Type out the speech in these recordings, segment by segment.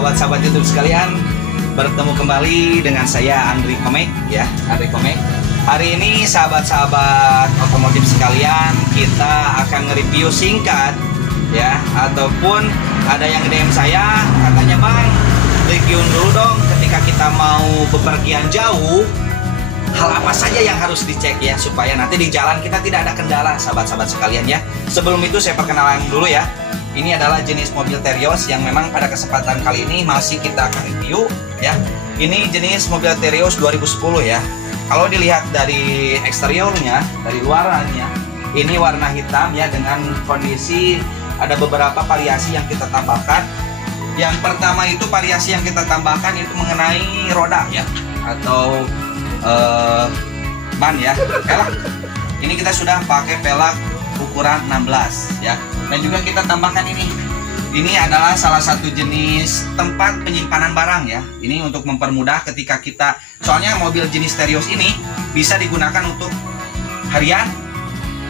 sahabat-sahabat YouTube sekalian, bertemu kembali dengan saya Andri Komek ya, Andri Komek. Hari ini sahabat-sahabat otomotif sekalian, kita akan nge-review singkat ya, ataupun ada yang DM saya katanya, "Bang, review dulu dong ketika kita mau bepergian jauh, hal apa saja yang harus dicek ya supaya nanti di jalan kita tidak ada kendala." Sahabat-sahabat sekalian ya, sebelum itu saya perkenalan dulu ya. Ini adalah jenis mobil Terios yang memang pada kesempatan kali ini masih kita akan review ya. Ini jenis mobil Terios 2010 ya. Kalau dilihat dari eksteriornya, dari luarannya, ini warna hitam ya, dengan kondisi ada beberapa variasi yang kita tambahkan. Yang pertama itu variasi yang kita tambahkan itu mengenai roda ya, atau ban ya, pelak. Ini kita sudah pakai pelak ukuran 16 ya. Dan juga kita tambahkan ini adalah salah satu jenis tempat penyimpanan barang ya. Ini untuk mempermudah ketika kita, soalnya mobil jenis Terios ini bisa digunakan untuk harian,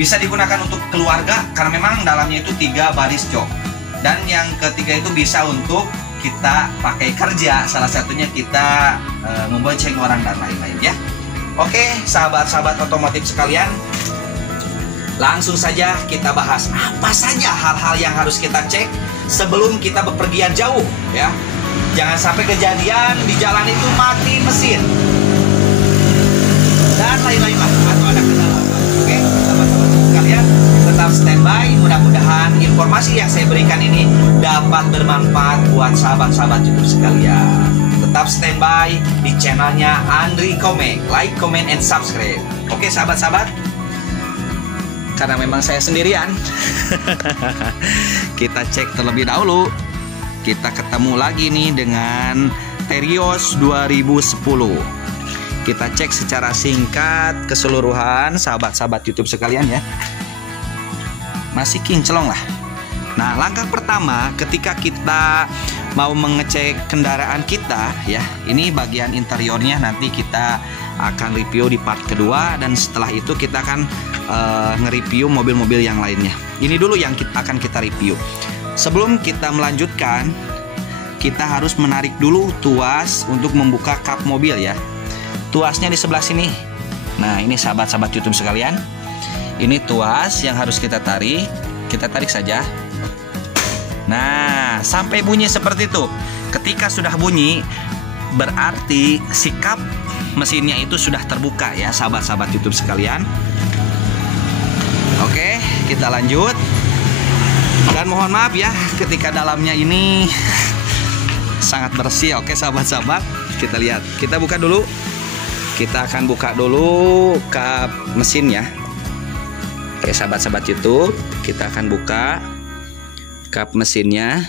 bisa digunakan untuk keluarga karena memang dalamnya itu 3 baris jok. Dan yang ketiga itu bisa untuk kita pakai kerja, salah satunya kita membonceng orang dan lain-lain ya. Oke, sahabat-sahabat otomotif sekalian, langsung saja kita bahas apa saja hal-hal yang harus kita cek sebelum kita bepergian jauh ya. Jangan sampai kejadian di jalan itu mati mesin dan lain-lain lah, atau ada kendala. Oke, sahabat-sahabat sekalian, tetap standby. Mudah-mudahan informasi yang saya berikan ini dapat bermanfaat buat sahabat-sahabat YouTube sekalian. Tetap standby di channelnya Andri Komek. Like, comment, and subscribe. Oke sahabat-sahabat, karena memang saya sendirian, kita cek terlebih dahulu. Kita ketemu lagi nih dengan Terios 2010. Kita cek secara singkat keseluruhan sahabat-sahabat YouTube sekalian ya. Masih kinclong lah. Nah, langkah pertama ketika kita mau mengecek kendaraan kita ya, ini bagian interiornya nanti kita akan review di part kedua, dan setelah itu kita akan nge-review mobil-mobil yang lainnya. Ini dulu yang akan kita review. Sebelum kita melanjutkan, kita harus menarik dulu tuas untuk membuka kap mobil ya. Tuasnya di sebelah sini. Nah, ini sahabat-sahabat YouTube sekalian, ini tuas yang harus kita tarik. Kita tarik saja. Nah, sampai bunyi seperti itu. Ketika sudah bunyi, berarti si kap mesinnya itu sudah terbuka ya, sahabat-sahabat YouTube sekalian. Oke, kita lanjut. Dan mohon maaf ya ketika dalamnya ini sangat bersih. Oke sahabat-sahabat, kita lihat. Kita buka dulu. Kita akan buka dulu kap mesinnya. Oke sahabat-sahabat YouTube, kita akan buka kap mesinnya.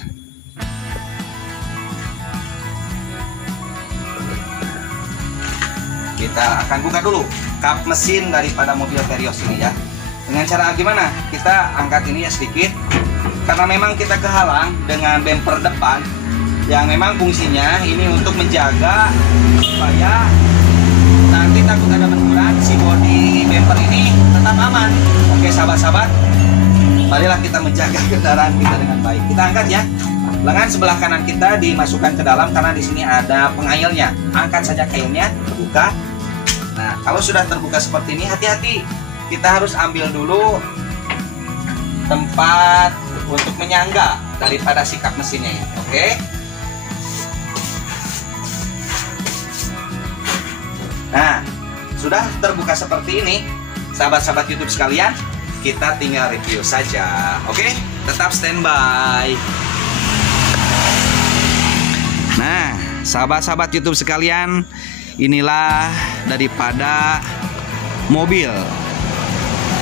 Kita akan buka dulu kap mesin daripada mobil Terios ini ya. Dengan cara gimana? Kita angkat ini ya sedikit, karena memang kita kehalang dengan bumper depan yang memang fungsinya ini untuk menjaga supaya nanti takut ada benturan, si bodi bumper ini tetap aman. Oke sahabat-sahabat, marilah kita menjaga kendaraan kita dengan baik. Kita angkat ya. Lengan sebelah kanan kita dimasukkan ke dalam karena di sini ada pengailnya. Angkat saja kailnya, terbuka. Nah, kalau sudah terbuka seperti ini, hati-hati. Kita harus ambil dulu tempat untuk menyangga daripada sikap mesinnya ini. Oke. Nah, sudah terbuka seperti ini, sahabat-sahabat YouTube sekalian, kita tinggal review saja. Oke, tetap standby. Nah, sahabat-sahabat YouTube sekalian, inilah daripada mobil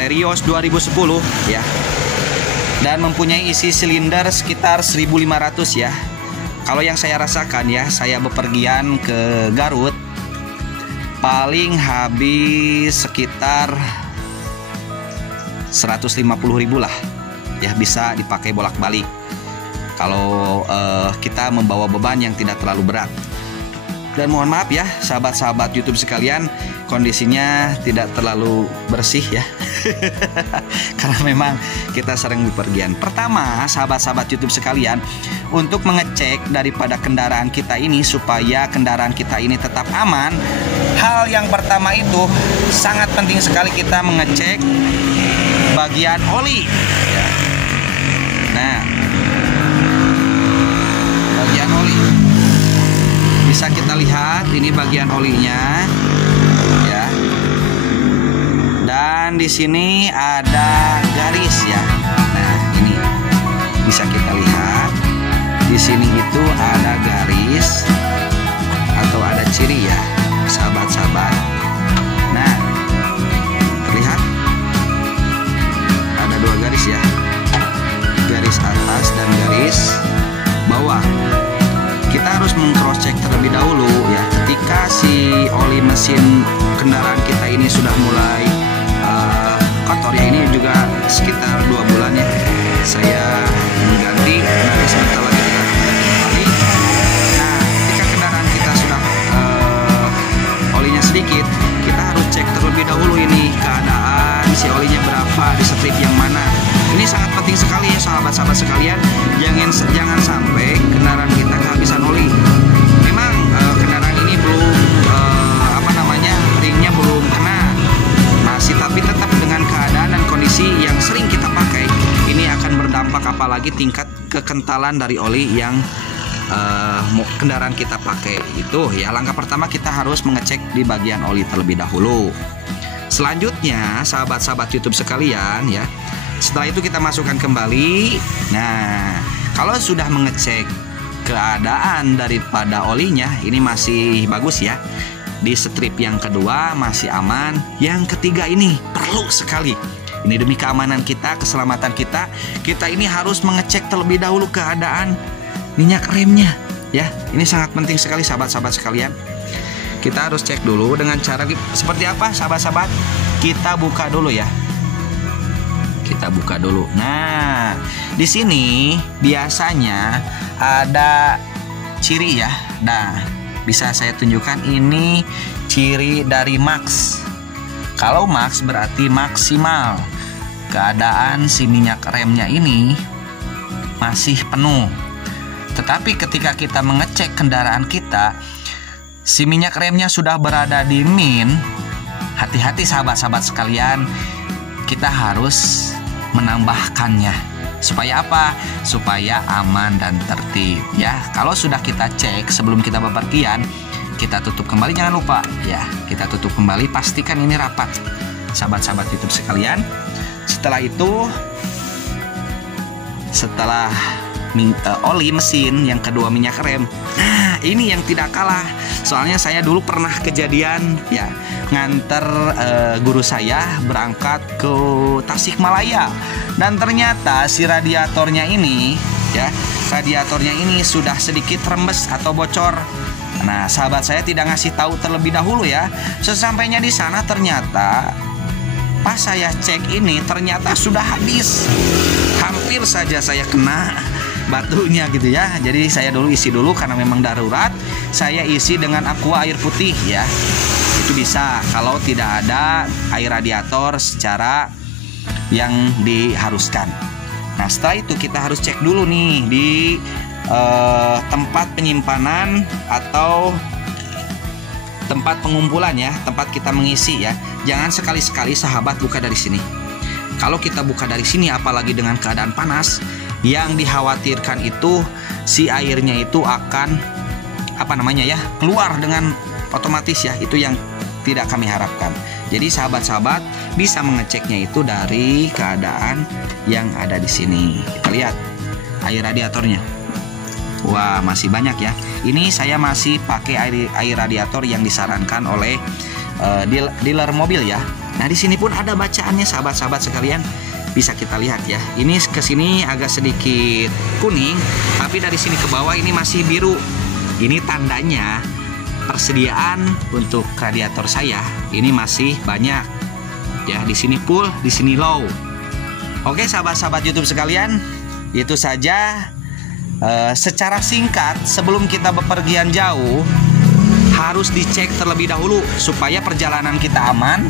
Terios 2010 ya, dan mempunyai isi silinder sekitar 1500 ya. Kalau yang saya rasakan ya, saya bepergian ke Garut paling habis sekitar 150.000 lah ya, bisa dipakai bolak-balik kalau kita membawa beban yang tidak terlalu berat. Dan mohon maaf ya sahabat-sahabat YouTube sekalian, kondisinya tidak terlalu bersih ya. Karena memang kita sering bepergian. Pertama, sahabat-sahabat YouTube sekalian, untuk mengecek daripada kendaraan kita ini supaya kendaraan kita ini tetap aman, hal yang pertama itu sangat penting sekali kita mengecek bagian oli. Nah, bagian oli bisa kita lihat, ini bagian olinya ya. Dan di sini ada garis ya. Nah, ini bisa kita lihat. Di sini itu ada garis atau ada ciri ya, sahabat-sahabat. Nah, terlihat ada dua garis ya. Garis atas dan garis bawah. Kita harus meng-cross check terlebih dahulu ya. Ketika si oli mesin kendaraan kita ini sudah mulai kotor ya, ini juga sekitar 2 bulan ya saya mengganti. Nanti sebentar lagi kita kembali. Nah, ketika kendaraan kita sudah olinya sedikit, kita harus cek terlebih dahulu ini keadaan si olinya berapa, di strip yang mana. Ini sangat penting sekali ya sahabat-sahabat sekalian. Jangan sampai kendaraan kita kehabisan oli. Memang kendaraan ini belum ringnya belum kena masih, tapi tetap dengan keadaan dan kondisi yang sering kita pakai, ini akan berdampak, apalagi tingkat kekentalan dari oli yang kendaraan kita pakai itu ya. Langkah pertama kita harus mengecek di bagian oli terlebih dahulu. Selanjutnya sahabat-sahabat YouTube sekalian ya, setelah itu kita masukkan kembali. Nah, kalau sudah mengecek keadaan daripada olinya, ini masih bagus ya, di strip yang kedua masih aman. Yang ketiga ini perlu sekali, ini demi keamanan kita, keselamatan kita, kita ini harus mengecek terlebih dahulu keadaan minyak remnya ya. Ini sangat penting sekali sahabat-sahabat sekalian. Kita harus cek dulu dengan cara seperti apa sahabat-sahabat. Kita buka dulu ya. Kita buka dulu. Nah, di sini biasanya ada ciri ya. Nah, bisa saya tunjukkan, ini ciri dari max. Kalau max berarti maksimal. Keadaan si minyak remnya ini masih penuh. Tetapi ketika kita mengecek kendaraan kita, si minyak remnya sudah berada di min, hati-hati sahabat-sahabat sekalian, kita harus menambahkannya. Supaya apa? Supaya aman dan tertib ya. Kalau sudah kita cek sebelum kita bepergian, kita tutup kembali, jangan lupa ya. Kita tutup kembali, pastikan ini rapat sahabat-sahabat YouTube sekalian. Setelah itu, setelah oli mesin, yang kedua minyak rem. Nah, ini yang tidak kalah. Soalnya saya dulu pernah kejadian ya, nganter guru saya berangkat ke Tasikmalaya, dan ternyata si radiatornya ini ya, radiatornya ini sudah sedikit rembes atau bocor. Nah, sahabat saya tidak ngasih tahu terlebih dahulu ya. Sesampainya di sana ternyata pas saya cek ini ternyata sudah habis. Hampir saja saya kena batunya gitu ya. Jadi saya dulu isi dulu, karena memang darurat, saya isi dengan aqua air putih ya. Itu bisa kalau tidak ada air radiator secara yang diharuskan. Nah, setelah itu kita harus cek dulu nih di tempat penyimpanan atau tempat pengumpulan ya, tempat kita mengisi ya. Jangan sekali-sekali sahabat buka dari sini. Kalau kita buka dari sini, apalagi dengan keadaan panas, yang dikhawatirkan itu si airnya itu akan keluar dengan otomatis ya. Itu yang tidak kami harapkan. Jadi sahabat-sahabat bisa mengeceknya itu dari keadaan yang ada di sini. Kita lihat air radiatornya. Wah, masih banyak ya. Ini saya masih pakai air radiator yang disarankan oleh dealer mobil ya. Nah, di sini pun ada bacaannya sahabat-sahabat sekalian. Bisa kita lihat ya. Ini ke sini agak sedikit kuning, tapi dari sini ke bawah ini masih biru. Ini tandanya persediaan untuk radiator saya ini masih banyak. Ya, di sini full, di sini low. Oke, sahabat-sahabat YouTube sekalian, itu saja secara singkat sebelum kita bepergian jauh harus dicek terlebih dahulu supaya perjalanan kita aman,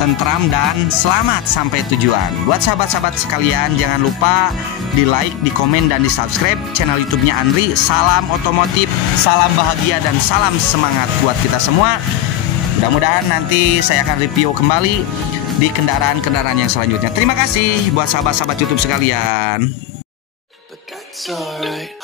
tentram, dan selamat sampai tujuan. Buat sahabat-sahabat sekalian, jangan lupa di like, di komen, dan di subscribe channel YouTube-nya Andri. Salam otomotif, salam bahagia, dan salam semangat buat kita semua. Mudah-mudahan nanti saya akan review kembali di kendaraan-kendaraan yang selanjutnya. Terima kasih buat sahabat-sahabat YouTube sekalian. But that's alright.